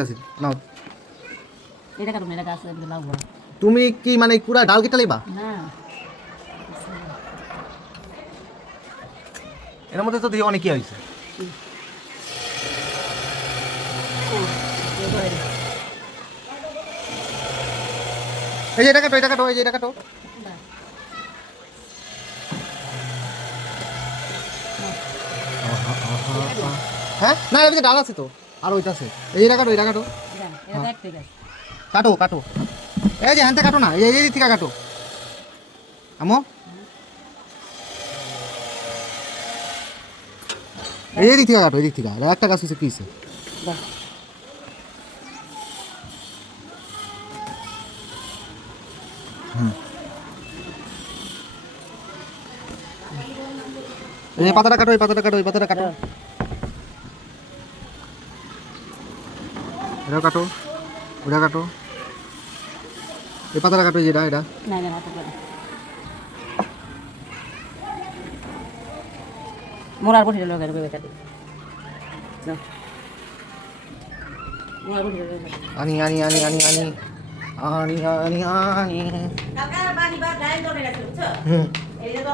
যাচ্ছি নাও। এটা কারণ এটা গাছ লাভ বড় তুমি কি মানে পুরা ডাল কেটে লাইবা? না এর মধ্যে তো দিয়ে অনেকই হয়েছে। এই যে এটা কাটো, এটা কাটো, এই যে এটা কাটো। হ্যাঁ না, এর ভিতরে ডাল আছে তো, আর ওইটা আছে। এই যে এটা কাটো, এটা কাটো, কাটো কাটো। এই যে হ্যান্তে কাটো না, এই এই থেকে কাটো আমো। এই দিক থেকে কাটো, এই দিক থেকে। আর একটা গাছ হচ্ছে কি হচ্ছে? এই পাতাটা কাটো, এই পাতাটা কাটো, এই পাতাটা কাটো। এটা কাটো, ওটা কাটো, এই পাতাটা কাটো, যেটা এটা। না না হাতে করে মোরার বসে লোক আর বেটা না মোরার বসে লোক আনি আনি আনি আনি আনি আনি আনি আনি। কাকা বাড়ি বা ডাইল ধরে গেছে বুঝছো এই যে তো